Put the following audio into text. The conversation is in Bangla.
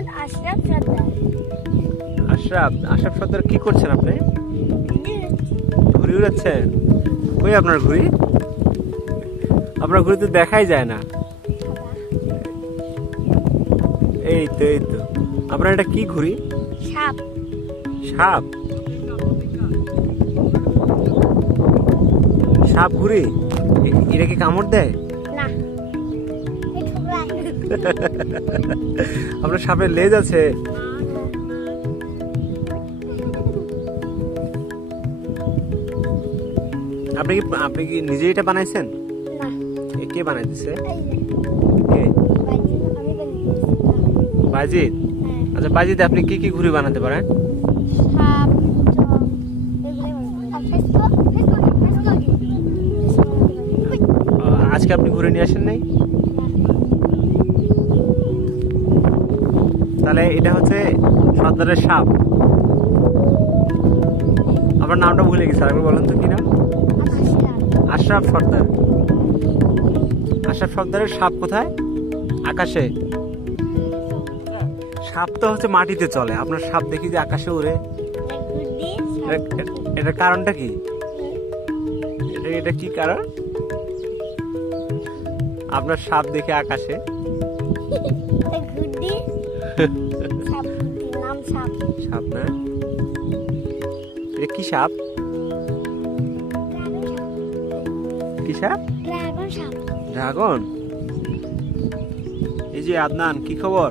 মোহাম্মদ আশরাফ সর্দার। আশরাফ সর্দার, কি করছেন আপনি? ঘুড়ি উড়াচ্ছেন? কই আপনার ঘুড়ি? আপনার ঘুড়ি তো দেখাই যায় না। এই তো আপনার এটা কি ঘুড়ি? সাপ। সাপ? সাপ ঘুড়ি? এটা কি কামড় দেয়? না, আপনার সাপের লেজ আছে? আপনি কি নিজে এটা বানাইছেন? না। কে বানাই দিছে? কে? বাজিদ। আচ্ছা বাজিদ, আপনি কি কি ঘুড়ি বানাতে পারেন? সাপ, আজকে আপনি ঘুরে নিয়ে আসেন নাই? তাহলে এটা হচ্ছে সর্দারের সাপ। আপনার নামটা ভুলে গেছি, আরেকবার বলেন তো কি নাম? আশরাফ সর্দার। আশরাফ সর্দারের সাপ কোথায়? আকাশে। সাপ তো হচ্ছে মাটিতে চলে, আপনার সাপ দেখি যে আকাশে উড়ে। এটার কারণটা কি? এটা কি কারণ? আপনার সাপ দেখে আকাশে? সাপ না? এটা কি সাপ? কি সাপ? ড্রাগন। এই যে আদনান, কি খবর?